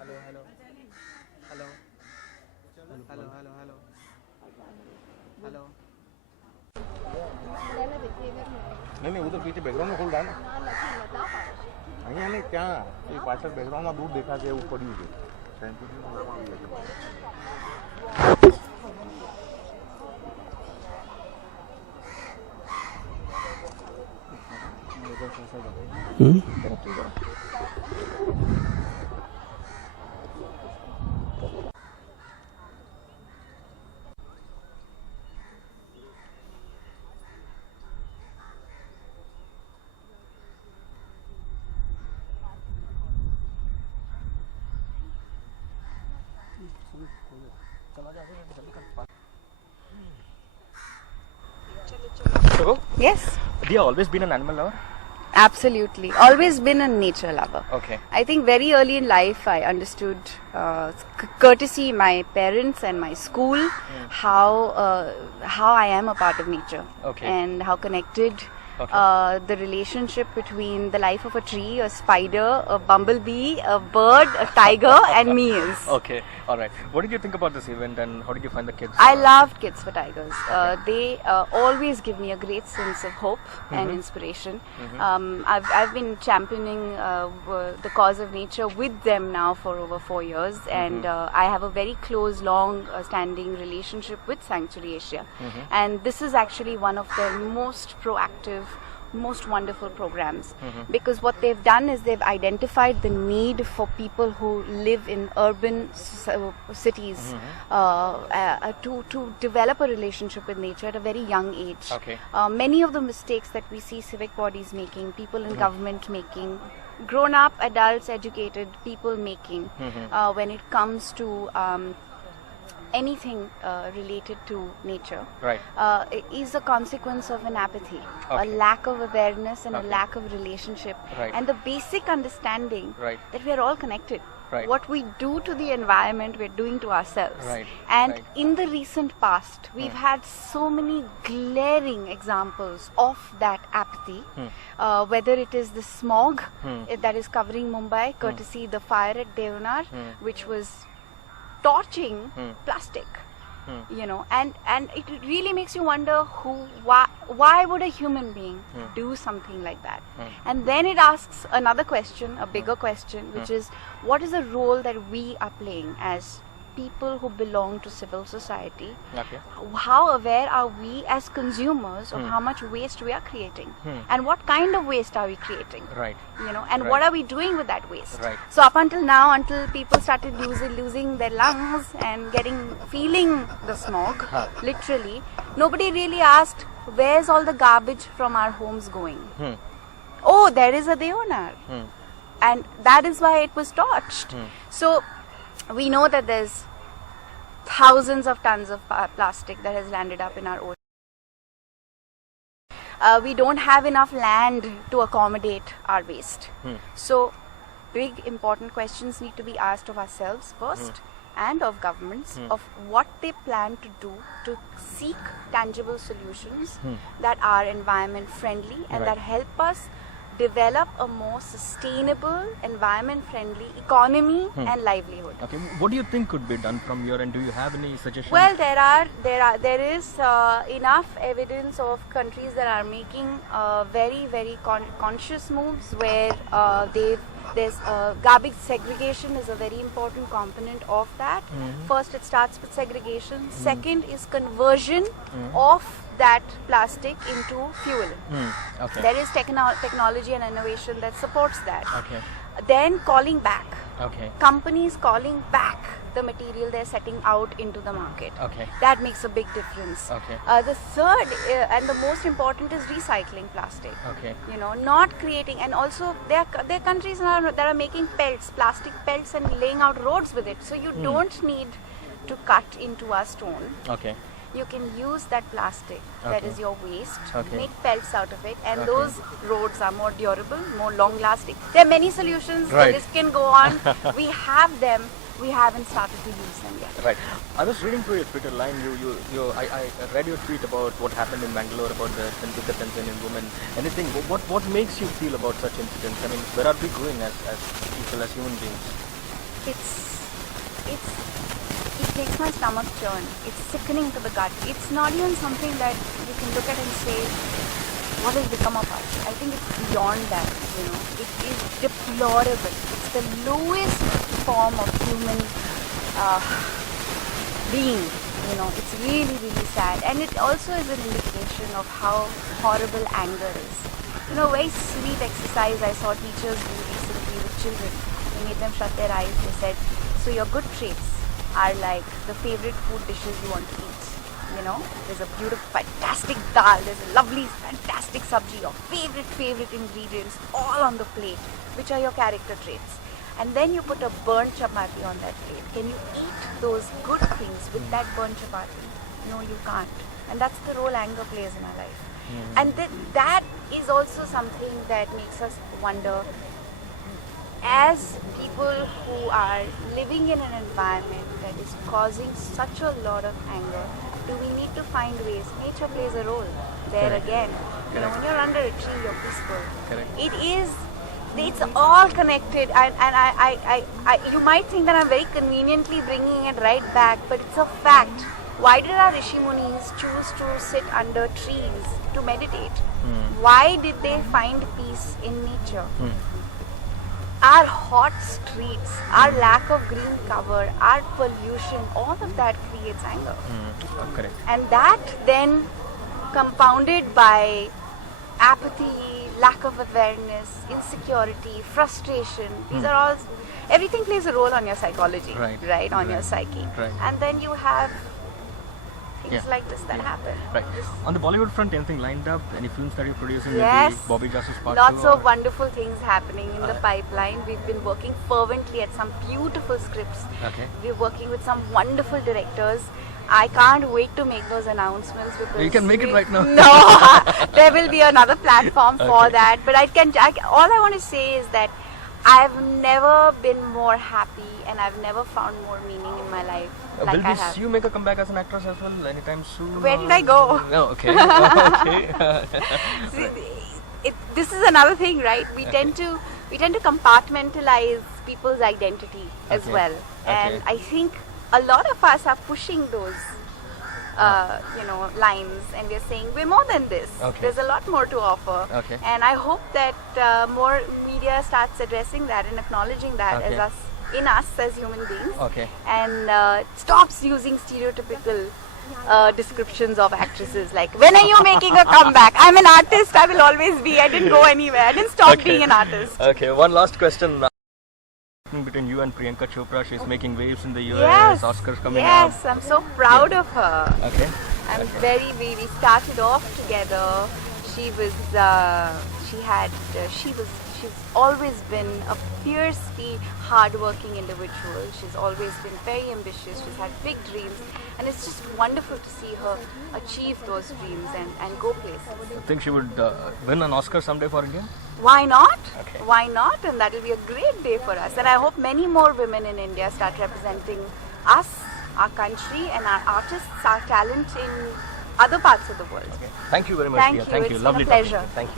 Hello hello hello hello hello hello hello नहीं नहीं उधर पीछे बैकग्राउंड में खोल रहा है ना અહીંયા નહીં ત્યાં એ પાછળ બેકગ્રાઉન્ડમાં દૂર દેખાશે એવું પડ્યું છે So, Yes, have you always been an animal lover? absolutely. Always been a nature lover. Okay. I think very early in life I understood, courtesy my parents and my school, how I am a part of nature. Okay. And how connected the relationship between the life of a tree, a spider, a bumblebee, a bird, a tiger and me is. Okay, alright. What did you think about this event and how did you find the kids? I love Kids for Tigers. They always give me a great sense of hope and inspiration. I've been championing the cause of nature with them now for over 4 years, and I have a very close, long-standing relationship with Sanctuary Asia. And this is actually one of their most proactive, most wonderful programs, because what they've done is they've identified the need for people who live in urban cities to develop a relationship with nature at a very young age. Okay. Many of the mistakes that we see civic bodies making, people in government making, grown up adults, educated people making, when it comes to anything related to nature, Right. is a consequence of an apathy, Okay. a lack of awareness and Okay. a lack of relationship, Right. and the basic understanding Right. that we are all connected. Right. What we do to the environment, we're doing to ourselves. Right. And Right. in the recent past, we've had so many glaring examples of that apathy, whether it is the smog that is covering Mumbai, courtesy the fire at Deonar, which was torching plastic, you know, and it really makes you wonder why would a human being do something like that? And then it asks another question, a bigger question, which is, what is the role that we are playing as people who belong to civil society? Okay. How aware are we as consumers of how much waste we are creating, and what kind of waste are we creating? Right. You know, and Right. what are we doing with that waste? Right. So up until now, until people started losing their lungs and feeling the smog, literally, nobody really asked, where's all the garbage from our homes going? Oh, there is a Deonar. And that is why it was torched. So we know that there's thousands of tons of plastic that has landed up in our ocean. We don't have enough land to accommodate our waste. So big important questions need to be asked of ourselves first, and of governments, of what they plan to do to seek tangible solutions that are environment friendly and Right. that help us develop a more sustainable, environment friendly economy and livelihood. Okay. What do you think could be done from your end? Do you have any suggestions? Well, there is enough evidence of countries that are making very conscious moves where there's garbage segregation is a very important component of that. First, it starts with segregation. Second is conversion of that plastic into fuel. Okay. There is technology and innovation that supports that. Okay. Then calling back. Okay. Companies calling back the material they're setting out into the market. Okay. That makes a big difference. Okay. The third and the most important is recycling plastic. Okay. You know, not creating, and also there are countries now that are making pelts, plastic pelts, and laying out roads with it. So you don't need to cut into a stone. Okay. You can use that plastic that Okay. is your waste, Okay. make pelts out of it, and Okay. those roads are more durable, more long lasting. There are many solutions, Right. the list can go on. We have them, we haven't started to use them yet. Right. I was reading through your Twitter line. I read your tweet about what happened in Bangalore about the Tanzanian woman. Anything? What makes you feel about such incidents? I mean, where are we going as people, as human beings? it makes my stomach churn. It's sickening to the gut. It's not even something that you can look at and say, what has become of us? I think it's beyond that, It is deplorable. It's the lowest form of human being, It's really, really sad. And it also is an indication of how horrible anger is. Very sweet exercise I saw teachers do recently with children. They made them shut their eyes. They said, so your good traits are like the favorite food dishes you want to eat. There's a beautiful, fantastic dal, there's a lovely, fantastic sabji, your favorite ingredients all on the plate, which are your character traits. And then you put a burnt chapati on that plate. Can you eat those good things with that burnt chapati? No, you can't. And that's the role anger plays in our life. And that is also something that makes us wonder, as people who are living in an environment that is causing such a lot of anger, do we need to find ways? Nature plays a role there. Correct. Again. Correct. When you're under a tree, you're peaceful. Correct. It's all connected, and you might think that I'm very conveniently bringing it right back, but it's a fact. Why did our Rishi Munis choose to sit under trees to meditate? Why did they find peace in nature? Our hot streets, our lack of green cover, our pollution, all of that creates anger. Correct. And that then compounded by apathy, lack of awareness, insecurity, frustration, these are all, everything plays a role on your psychology, right? On your psyche. Right. And then you have things like this that happen. Right. On the Bollywood front, anything lined up? Any films that you're producing? Yes. Maybe Bobby Jasus Part 2? Lots of wonderful things happening in the pipeline. We've been working fervently at some beautiful scripts. Okay. We're working with some wonderful directors. I can't wait to make those announcements because you can make it right now. No, there will be another platform for that. But all I want to say is that I've never been more happy and I've never found more meaning in my life like I have. Will you make a comeback as an actress as well anytime soon? Where did I go? No, okay. Okay. See, this is another thing, right? We tend to compartmentalize people's identity as well, and I think a lot of us are pushing those lines, and we're saying we're more than this. There's a lot more to offer, and I hope that more media starts addressing that and acknowledging that as us as human beings, and stops using stereotypical descriptions of actresses like, when are you making a comeback? I'm an artist, I will always be, I didn't go anywhere, I didn't stop being an artist. Okay, one last question. Between you and Priyanka Chopra, she's making waves in the US, Yes. Oscars coming up. Yes, I'm so proud of her. Okay. We started off together. She's always been a fiercely hardworking individual. She's always been very ambitious. She's had big dreams, and it's just wonderful to see her achieve those dreams and go places. I think she would win an Oscar someday for India? Why not? Okay. Why not? And that will be a great day for us. And I hope many more women in India start representing us, our country, and our artists, our talent in other parts of the world. Okay. Thank you very much, Thank dear. you. Thank It's you. been Lovely a talking to pleasure. you. Thank you.